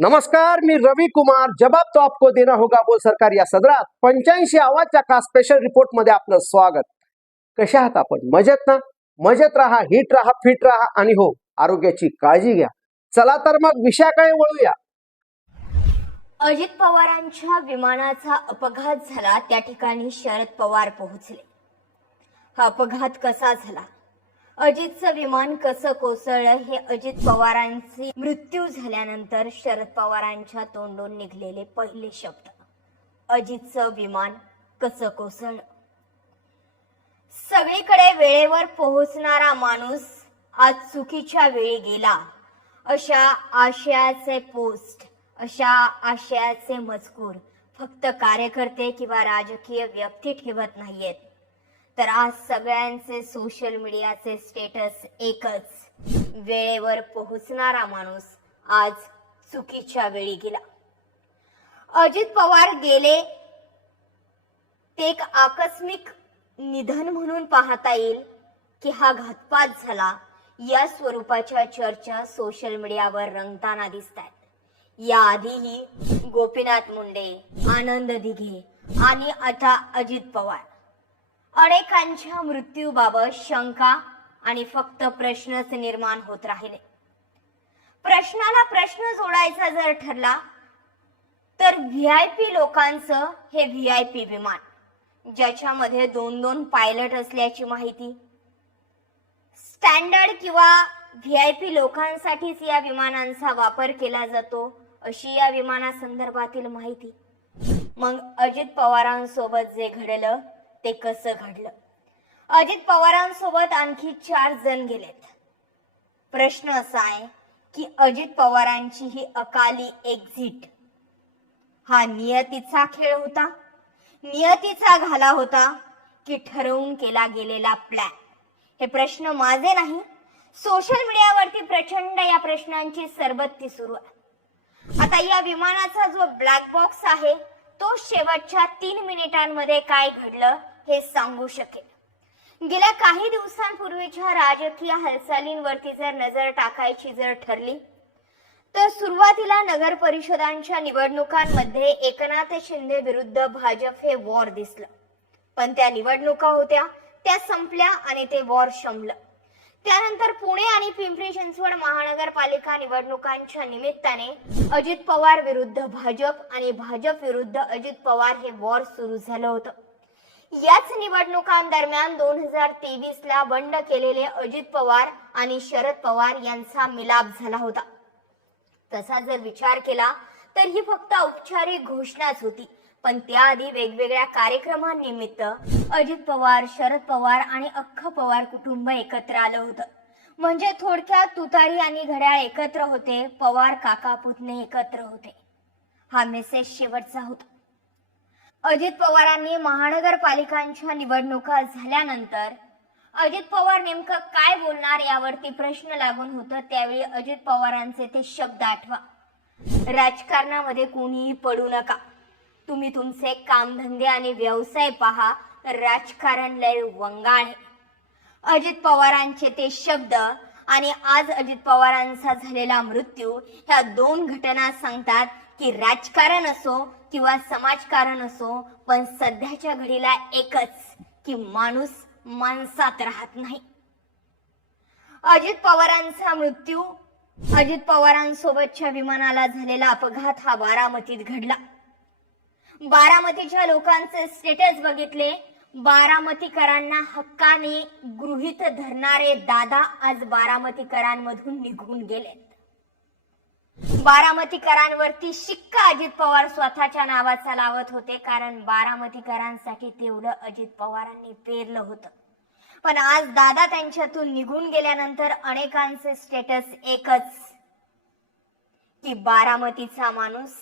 नमस्कार, मी रवि कुमार. जवाब तो आपको देना होगा बोल सरकार या सदरात 85 आवाजच्या का स्पेशल रिपोर्ट मध्ये आपलं स्वागत. कशा आहात आपण? मजेत ना? मजेत राहा, हिट राहा, फिट राहा आणि हो, आरोग्याची काळजी घ्या. चला तर मग विषयाकडे वळूया. अजित पवारांच्या विमानाचा अपघात झाला, त्या ठिकाणी शरद पवार पोहोचले. हा अपघात कसा झाला, अजितचं विमान कसं कोसळलं, हे अजित पवारांचे मृत्यू झाल्यानंतर शरद पवारांच्या तोंडून निघलेले पहिले शब्द. अजितचं विमान कसं कोसळलं. सगळीकडे वेळेवर पोहोचणारा माणूस आज चुकीच्या वेळी गेला, अशा आशयाचे पोस्ट, अशा आशयाचे मजकूर फक्त कार्यकर्ते किंवा राजकीय व्यक्ती ठेवत नाहीयेत, तर आज सगळ्यांचे सोशल मीडियाचे स्टेटस एकच: वेळेवर पोहोचणारा माणूस आज चुकीच्या वेळी गेला. अजित पवार गेले ते एक आकस्मिक निधन म्हणून पाहता येईल की हा घातपात झाला, या स्वरूपाच्या चर्चा सोशल मीडियावर रंगताना दिसतात. याआधीही गोपीनाथ मुंडे, आनंद दिघे आणि आता अजित पवार, अनेकांच्या मृत्यूबाबत शंका आणि फक्त प्रश्नच निर्माण होत राहिले. प्रश्नाला प्रश्न जोडायचा जर ठरला तर व्हीआयपी लोकांचं हे व्हीआयपी विमान, ज्याच्यामध्ये 2-2 पायलट असल्याची माहिती, स्टँडर्ड किंवा व्हीआयपी लोकांसाठीच या विमानांचा वापर केला जातो, अशी या विमानासंदर्भातील माहिती. मग अजित पवारांसोबत जे घडलं ते कसं घडलं? अजित पवारांसोबत आणखी 4 जण गेलेत. प्रश्न असा आहे की अजित पवारांची ही अकाली एक्झिट हा नियतीचा खेळ होता, नियतीचा घाला होता, की ठरवून केला गेलेला प्लॅन? हे प्रश्न माझे नाही, सोशल मीडियावरती प्रचंड या प्रश्नांची सरबत्ती सुरू आहे. आता या विमानाचा जो ब्लॅक बॉक्स आहे तो शेवटच्या 3 मिनिटांमध्ये काय घडलं हे सांगू शकेल. गेल्या काही दिवसांपूर्वीच्या राजकीय हालचालींवरती जर नजर टाकायची जर ठरली तर सुरुवातीला नगर परिषदांच्या निवडणुकांमध्ये एकनाथ शिंदे विरुद्ध भाजप हे वॉर दिसलं, पण त्या निवडणुका होत्या त्या संपल्या आणि ते वॉर शमलं. त्यानंतर पुणे आणि पिंपरी चिंचवड महानगरपालिका निवडणुकांच्या निमित्ताने अजित पवार विरुद्ध भाजप आणि भाजप विरुद्ध अजित पवार हे वॉर सुरू झालं होतं. याच निवडणुकांदरम्यान 2023ला बंड केलेले अजित पवार आणि शरद पवार यांचा मिलाप झाला होता. तसा जर विचार केला तर ही फक्त औपचारिक घोषणाच होती, पण त्याआधी वेगवेगळ्या कार्यक्रमांनिमित्त अजित पवार, शरद पवार आणि अख्खं पवार कुटुंब एकत्र आलं होतं. म्हणजे थोडक्यात तुतारी आणि घड्याळ एकत्र होते, पवार काका पुतणे एकत्र होते. हा मेसेज शेवटचा होता. अजित पवारांनी महानगरपालिकांच्या निवडणुका झाल्यानंतर अजित पवार नेमकं काय बोलणार यावरती प्रश्न लागून होतं. त्यावेळी अजित पवारांचे ते शब्द आठवा: राजकारणामध्ये कोणीही पडू नका, तुम्ही तुमचे कामधंदे आणि व्यवसाय पहा, राजकारण लय वंगाळ आहे. अजित पवारांचे ते शब्द आणि आज अजित पवारांचा झालेला मृत्यू, ह्या 2 घटना सांगतात की राजकारण असो किंवा समाजकारण असो, पण सध्याच्या घडीला एकच की माणूस माणसात राहत नाही. अजित पवारांचा मृत्यू, अजित पवारांसोबतच्या विमानाला झालेला अपघात हा बारामतीत घडला. बारामतीच्या लोकांचे स्टेटस बघितले. बारामतीकरांना हक्काने गृहीत धरणारे दादा आज बारामतीकरांमधून निघून गेलेत. बारामतीकरांवरती शिक्का अजित पवार स्वतःच्या नावाचा लावत होते, कारण बारामतीकरांसाठी तेवढं अजित पवारांनी पेरलं होतं. पण आज दादा त्यांच्यातून निघून गेल्यानंतर अनेकांचे स्टेटस एकच की बारामतीचा माणूस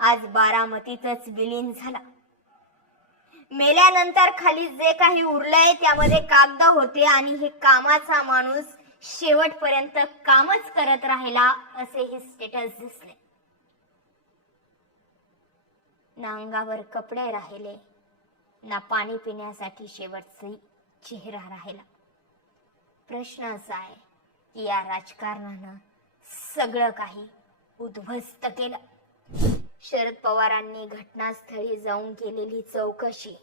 आज बारामतीतच विलीन झाला. मेल्यानंतर खाली जे काही उरलंय त्यामध्ये कागद होते आणि हे कामाचा माणूस शेवटपर्यंत कामच करत राहिला, असे हे स्टेटस दिसले. ना अंगावर कपडे राहिले, ना पाणी पिण्यासाठी शेवटचा चेहरा राहिला. प्रश्न असा आहे की या राजकारणानं सगळं काही उद्ध्वस्त केलं. शरद पवारांनी घटनास्थळी जाऊन केलेली चौकशी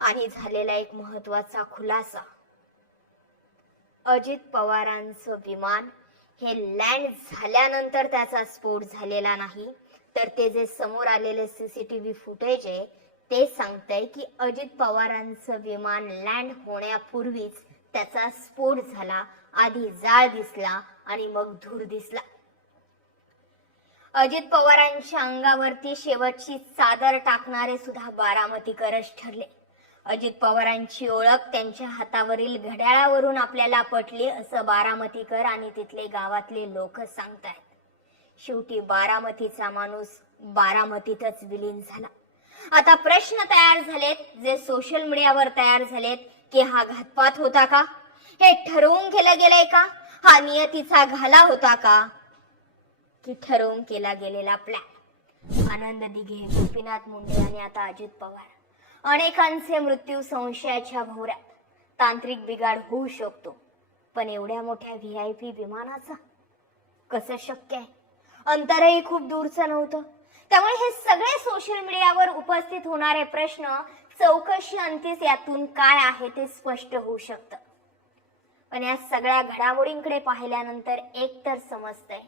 आणि झालेला एक महत्वाचा खुलासा. अजित पवारांचं विमान हे लँड झाल्यानंतर त्याचा स्फोट झालेला नाही, तर ते जे समोर आलेले सीसीटीव्ही फुटेज आहे ते सांगतंय की अजित पवारांचं विमान लँड होण्यापूर्वीच त्याचा स्फोट झाला. आधी जाळ दिसला आणि मग धूर दिसला. अजित पवारांच्या अंगावरती शेवटची चादर टाकणारे सुद्धा बारामतीकरच ठरले. अजित पवारांची ओळख त्यांच्या हातावरील घड्याळावरून आपल्याला पटली असं बारामतीकर आणि तिथले गावातले लोक सांगतायत. शेवटी बारामतीचा माणूस बारामतीतच विलीन झाला. आता प्रश्न तयार झालेत, जे सोशल मीडियावर तयार झालेत, की हा घातपात होता का? हे ठरवून केलं गेलंय का? हा नियतीचा घाला होता का? की ठरवून केला गेलेला प्लॅन? आनंद दिघे, गोपीनाथ मुंडे आणि आता अजित पवार. अनेकांचे मृत्यू संशयाच्या भोवऱ्यात. तांत्रिक बिघाड होऊ शकतो, पण एवढ्या मोठ्या VIP विमानाचा कसं शक्य आहे? अंतरही खूप दूरचं नव्हतं. त्यामुळे हे सगळे सोशल मीडियावर उपस्थित होणारे प्रश्न, चौकशी अंतीस यातून काय आहे ते स्पष्ट होऊ शकतं. पण या सगळ्या घडामोडींकडे पाहिल्यानंतर एक तर समजतंय,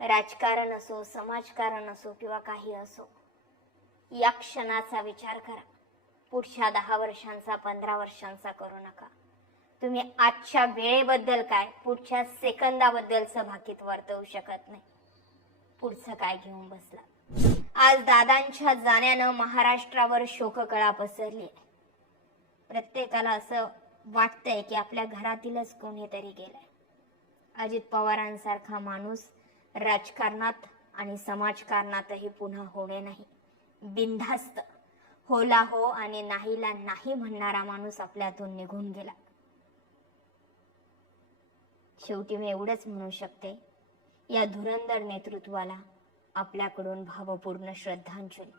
राजकारण असो, समाजकारण असो किंवा काही असो, या क्षणाचा विचार करा. पुढच्या 10 वर्षांचा, 15 वर्षांचा करू नका. तुम्ही आजच्या वेळेबद्दल काय, पुढच्या सेकंदाबद्दलचं भाकीत वर्तवू शकत नाही. पुढचं काय घेऊन बसला? आज दादांच्या जाण्यानं महाराष्ट्रावर शोककळा पसरली. प्रत्येकाला असं वाटतंय की आपल्या घरातीलच कोणीतरी गेलंय. अजित पवारांसारखा माणूस राजकारणात आणि समाजकारणातही पुन्हा होणे नाही. बिनधास्त होला हो आणि नाहीला नाही म्हणणारा माणूस आपल्यातून निघून गेला. शेवटी मी एवढंच म्हणू शकते, या धुरंधर नेतृत्वाला आपल्याकडून भावपूर्ण श्रद्धांजली.